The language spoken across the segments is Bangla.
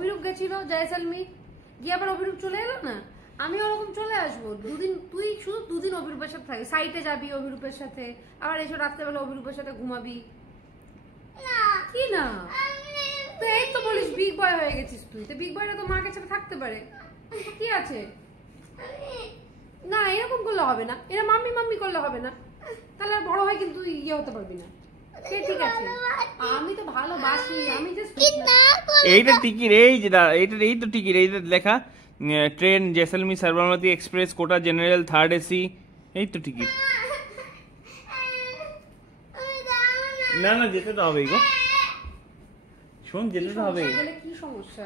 অভিরূপ গেছিল জয়সালমীর, গিয়ে আবার অভিরূপ চলে এলো না, আমি ওরকম চলে আসবো দুদিন। তুই শুধু দুদিন অভিরূপের সাথে থাকি, সাইটে যাবি অভিরূপের সাথে, আবার এসে রাত্রেবেলা অভিরূপের সাথে ঘুমাবি। কি না তো এই তো বলিস বিগ বয় হয়ে গেছিস তুই, তো বিগ বয়রা তো মার কাছে থাকতে পারে, কি আছে? না এরকম করলে হবে না, এরা মাম্মি মাম্মি করলে হবে না, তাহলে আর বড় হয় কিন্তু ইয়ে হতে পারবি না। ঠিক আছে আমি তো ভালোবাসি, আমি জাস্ট এইটা টিকিট, এই যেটা এইটা, এই তো টিকিট, এইটা লেখা ট্রেন জেসলমি সবরমতী এক্সপ্রেস কোটা জেনারেল 3rd AC, এই তো টিকিট। না না যেতে তো হবেই গো, শোন যেতে তো হবেই। কি সমস্যা?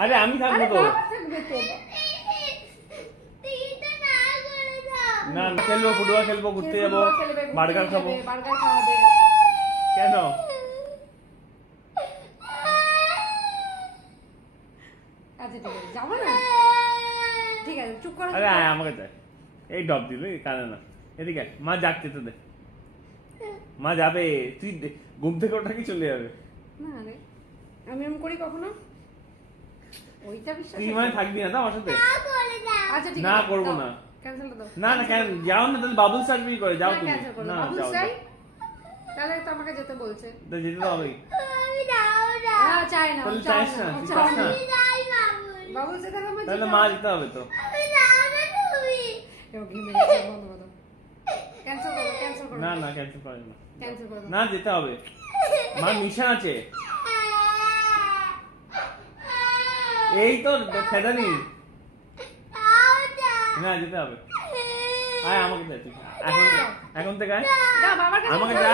আরে আমি থাকবো তো। না খেলবো, ফুটবল খেলবো, ঘুরতে যাবো, বার্গার খাবো। বার্গার খাওয়াবে কেন? আচ্ছা ঠিক আছে যাবো না, ঠিক আছে চুপ করো। আরে আমাকে দেখ, এই ডব দিল কানে না, এদিকে মা যাচ্ছে তো দে, মা যাবে, তুই ঘুম থেকে ওঠা কি চলে যাবে? না রে আমি এরকম করি কখনো? ওইটা বিশ্বাস তুই মানে থাকবি না তো আমার সাথে? আচ্ছা ঠিক আছে না করবো না, ক্যান্সেল দাও। না না কেন যাও না, তাহলে বাবুল সার্ভিস করে যাও তুমি। না বাবুল যাও চাই, তাহলে তো আমাকে যেতে বলছে, তো যেতে তো হবেই। না চাই না, তাহলে চাইস না, তুই চাস না, বাবুল যেতে হবে, তাহলে মা যেতে হবে তো। ক্যান্সেল করো, ক্যান্সেল করো। না না ক্যান্সেল করে না, ক্যান্সেল করো না যেতে হবে, মা মিশন আছে। এই তো ফেদানি, না যেতে হবে, আয় আমাকে দে তুই, এখন থেকে আয় না বাবার কাছে আমাকে যা।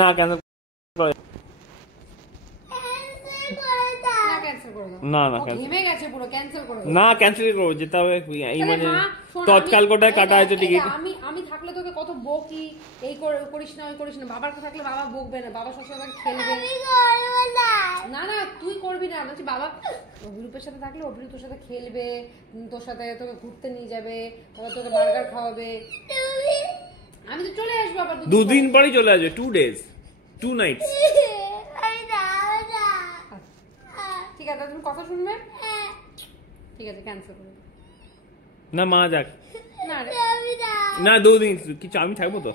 না ক্যান্সেল করে, ক্যান্সেল করে দাও। না না ও ঘেমে গেছে পুরো, ক্যান্সেল করে দাও। না ক্যান্সেল করবো, যেতে হবে। এই মানে মা, শোন, তৎকাল কোটায় কাটা হয়েছে টিকিট। আমি থাকলে তোকে কত বকি, এই করিস না ওই করিস না, বাবার থাকলে বাবা বকবে না, বাবা সবসময় খেলবে। না না তুই করবি না, বলছি বাবা অভিরূপের সাথে থাকলে অভিরূপ তোর সাথে খেলবে, তোর সাথে তোকে ঘুরতে নিয়ে যাবে, আবার তোকে বার্গার খাওয়াবে। আমি তো চলে আসবো আবার দুদিন পরেই চলে আসবে, 2 days 2 nights। ঠিক আছে তুমি কথা শুনবে, ঠিক আছে ক্যান্সেল করে দাও। না মা যাক, না রে না 2 দিন কিছু আমি থাকবো তো।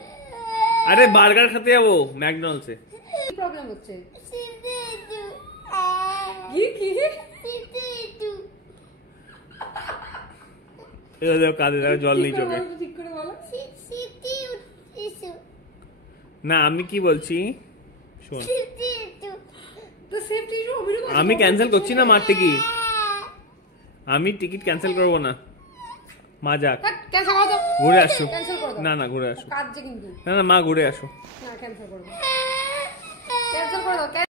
আরে বার্গার খেতে যাবো ম্যাকডোনাল্ডসে। কি প্রবলেম হচ্ছে? কি কি এবার দেখো কাঁদে, দেখো জল নেই চোখে। ঠিক করে বলো। না আমি কি বলছি শোন, তো সেফটি ইস্যু অভিরূপ আমি ক্যান্সেল করছি না মার টিকিট, আমি টিকিট ক্যান্সেল করবো না, মা যাক ক্যান্সেল করে দাও, ঘুরে আসো। ক্যান্সেল করে দাও। না না ঘুরে আসো, কাজে কিন্তু না না মা ঘুরে আসো। না ক্যান্সেল করে দাও, ক্যান্সেল করে দাও।